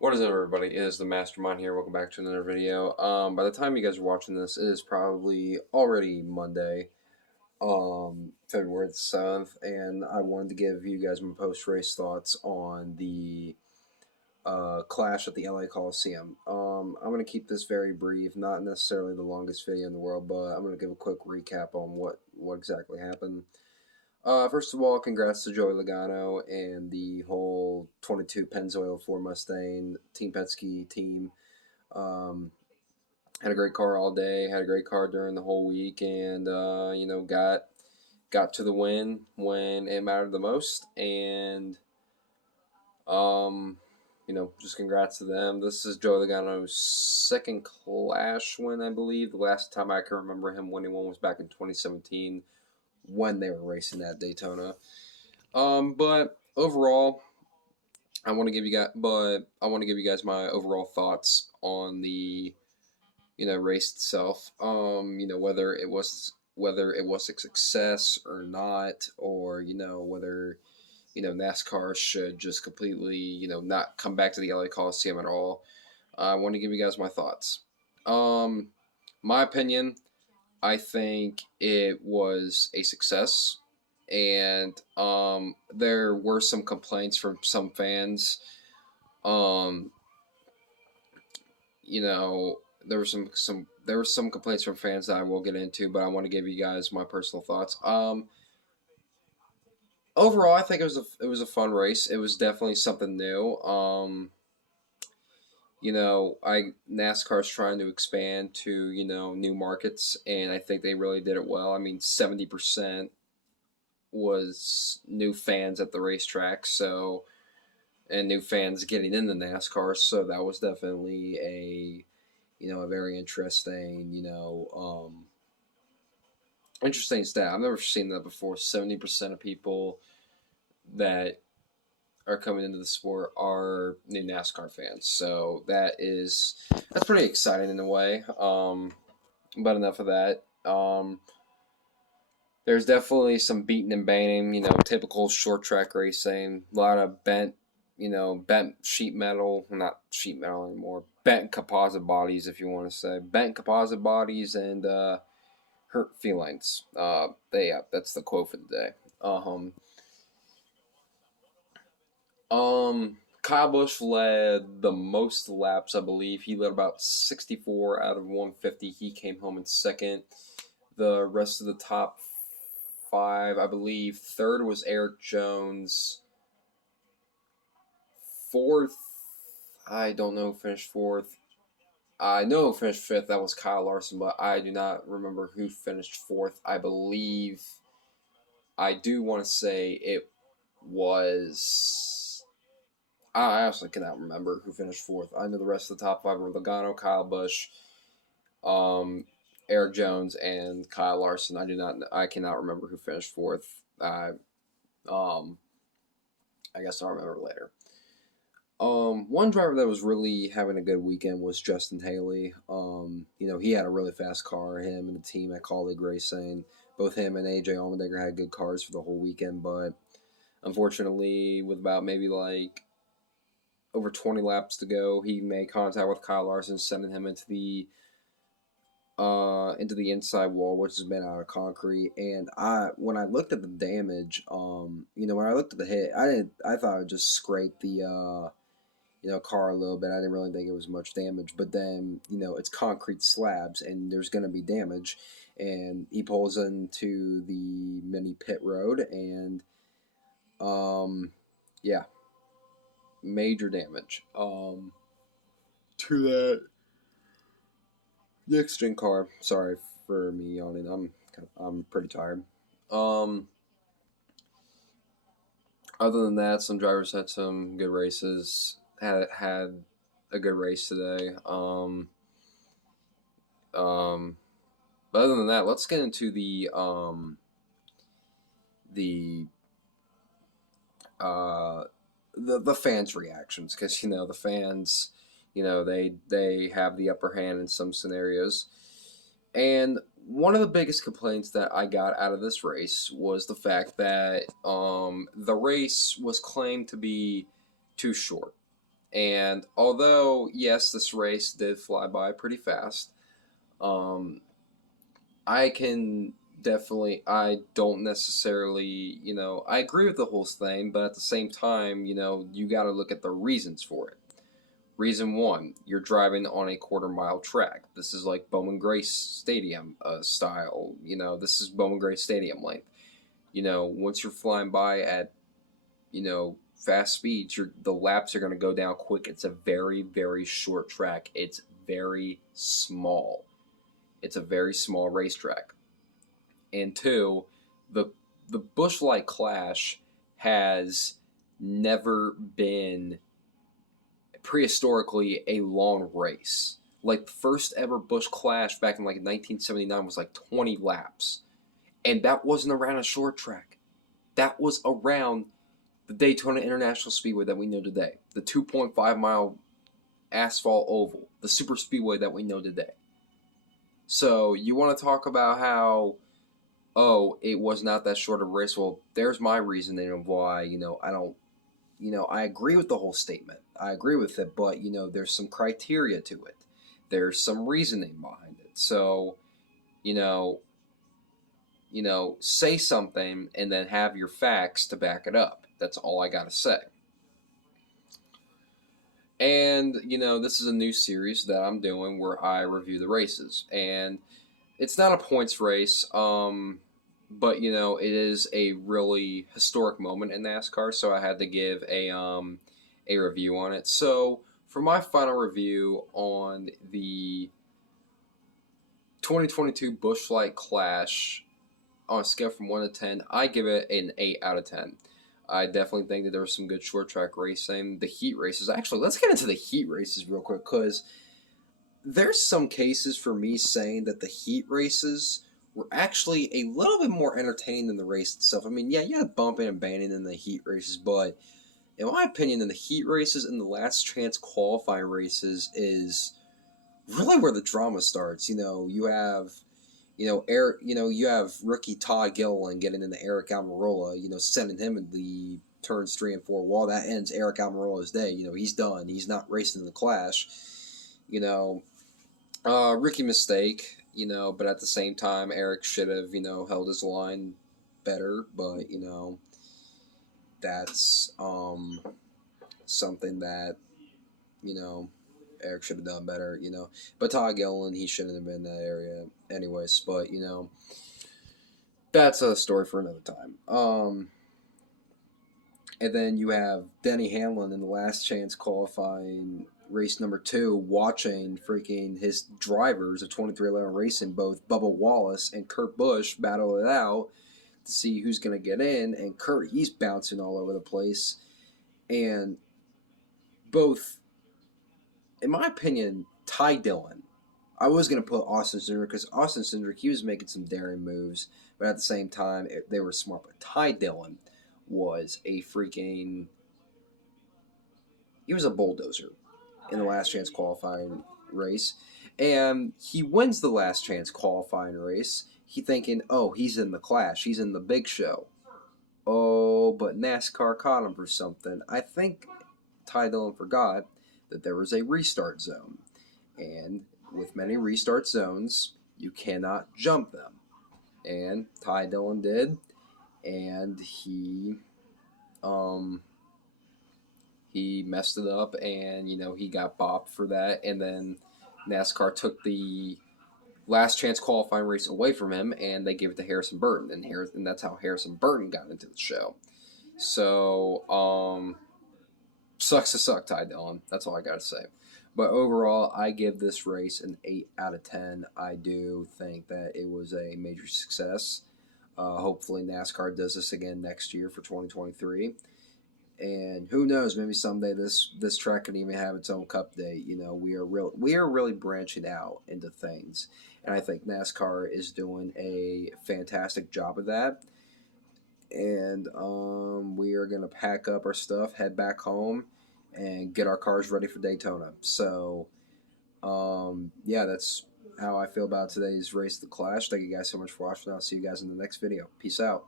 What is up, everybody? It is the Mastermind here. Welcome back to another video. By the time you guys are watching this, it is probably already Monday, February the 7th, and I wanted to give you guys my post-race thoughts on the Clash at the LA Coliseum. I'm going to keep this very brief, not necessarily the longest video in the world, but I'm going to give a quick recap on what exactly happened. First of all, congrats to Joey Logano and the whole 22 Pennzoil 4 Mustang Team Penske team. Had a great car all day, had a great car during the whole week, and got to the win when it mattered the most. And just congrats to them. This is Joey Logano's second Clash win, I believe. The last time I can remember him winning one was back in 2017 when they were racing at Daytona. But overall, I want to give you guys my overall thoughts on the race itself. Whether it was a success or not, or whether NASCAR should just completely not come back to the LA Coliseum at all. I want to give you guys my thoughts. My opinion, I think it was a success, and there were some complaints from some fans. Um, there were some complaints from fans that I will get into, but I want to give you guys my personal thoughts. Overall, I think it was a fun race. It was definitely something new. NASCAR's trying to expand to new markets, and I think they really did it well. I mean, 70% was new fans at the racetrack, and new fans getting into NASCAR, so that was definitely a very interesting stat. I've never seen that before. 70% of people that are coming into the sport are new NASCAR fans, so that's pretty exciting in a way. But enough of that. There's definitely some beating and banging, typical short track racing. A lot of bent sheet metal, not sheet metal anymore, bent composite bodies, if you want to say. Bent composite bodies and hurt feelings. That's the quote for the day. Kyle Busch led the most laps, I believe. He led about 64 out of 150. He came home in second. The rest of the top five, I believe, third was Eric Jones. Fourth, I don't know who finished fourth. I know who finished fifth. That was Kyle Larson, but I do not remember who finished fourth. I do want to say it was... I actually cannot remember who finished fourth. I know the rest of the top five were Logano, Kyle Busch, Eric Jones, and Kyle Larson. I cannot remember who finished fourth. I guess I'll remember later. One driver that was really having a good weekend was Justin Haley. He had a really fast car. Him and the team at Colleague Racing, both him and AJ Allmendinger had good cars for the whole weekend, but unfortunately, with about maybe like over 20 laps to go, he made contact with Kyle Larson, sending him into the inside wall, which is made out of concrete. And when I looked at the damage, when I looked at the hit, I thought it just scraped the car a little bit. I didn't really think it was much damage, but then it's concrete slabs and there's going to be damage. And he pulls into the mini pit road, and major damage to that next gen car. Sorry for me yawning. I'm pretty tired. Other than that, some drivers had some good races. Had a good race today. But other than that, let's get into the fans' reactions, because the fans, they have the upper hand in some scenarios. And one of the biggest complaints that I got out of this race was the fact that the race was claimed to be too short. And although, yes, this race did fly by pretty fast, um, I can definitely, I don't necessarily, I agree with the whole thing, but at the same time, you got to look at the reasons for it. Reason one, you're driving on a quarter-mile track. This is like Bowman Gray Stadium style. This is Bowman Gray Stadium length. Once you're flying by at, fast speeds, the laps are going to go down quick. It's a very, very short track. It's very small. It's a very small racetrack. And two, the the Busch Clash has never been prehistorically a long race. Like the first ever Busch Clash back in like 1979 was like 20 laps. And that wasn't around a short track. That was around the Daytona International Speedway that we know today. The 2.5-mile asphalt oval. The super speedway that we know today. So you want to talk about how, oh, it was not that short of a race. Well, there's my reasoning of why, I don't, I agree with the whole statement. I agree with it, but, there's some criteria to it. There's some reasoning behind it. So, you know, say something and then have your facts to back it up. That's all I got to say. And, this is a new series that I'm doing where I review the races. And it's not a points race, but, it is a really historic moment in NASCAR, so I had to give a review on it. So, for my final review on the 2022 Busch Clash, on a scale from 1 to 10, I give it an 8 out of 10. I definitely think that there was some good short track racing. The heat races, actually, let's get into the heat races real quick, because there's some cases for me saying that the heat races were actually a little bit more entertaining than the race itself. I mean, yeah, you had bumping and banging in the heat races, but in my opinion, in the heat races and the last chance qualifying races is really where the drama starts. You have Eric, you have rookie Todd Gilliland getting into Eric Almirola, sending him in the turns 3 and 4. While that ends Eric Almirola's day, he's done. He's not racing in the Clash. Rookie mistake, but at the same time, Eric should have, held his line better. But, that's something that, Eric should have done better, But Todd Gilliland, he shouldn't have been in that area anyways. But, that's a story for another time. And then you have Denny Hamlin in the last chance qualifying race number 2, watching freaking his drivers of 2311 Racing, both Bubba Wallace and Kurt Busch, battle it out to see who's going to get in. And Kurt, he's bouncing all over the place. And both, in my opinion, Ty Dillon, I was going to put Austin Cindric, because Austin Cindric, he was making some daring moves, but at the same time, they were smart. But Ty Dillon was a freaking, he was a bulldozer in the last chance qualifying race. And he wins the last chance qualifying race. He thinking, oh, he's in the Clash. He's in the big show. Oh, but NASCAR caught him for something. I think Ty Dillon forgot that there was a restart zone. And with many restart zones, you cannot jump them. And Ty Dillon did. And he messed it up, and he got bopped for that. And then NASCAR took the last chance qualifying race away from him, and they gave it to Harrison Burton, and that's how Harrison Burton got into the show. So sucks to suck, Ty Dillon. That's all I gotta say. But overall, I give this race an 8 out of 10. I do think that it was a major success. Hopefully NASCAR does this again next year for 2023. And who knows, maybe someday this track can even have its own Cup date. We are really branching out into things, and I think NASCAR is doing a fantastic job of that. And we are gonna pack up our stuff, head back home, and get our cars ready for Daytona. So yeah, that's how I feel about today's Race of the Clash. Thank you guys so much for watching. I'll see you guys in the next video. Peace out.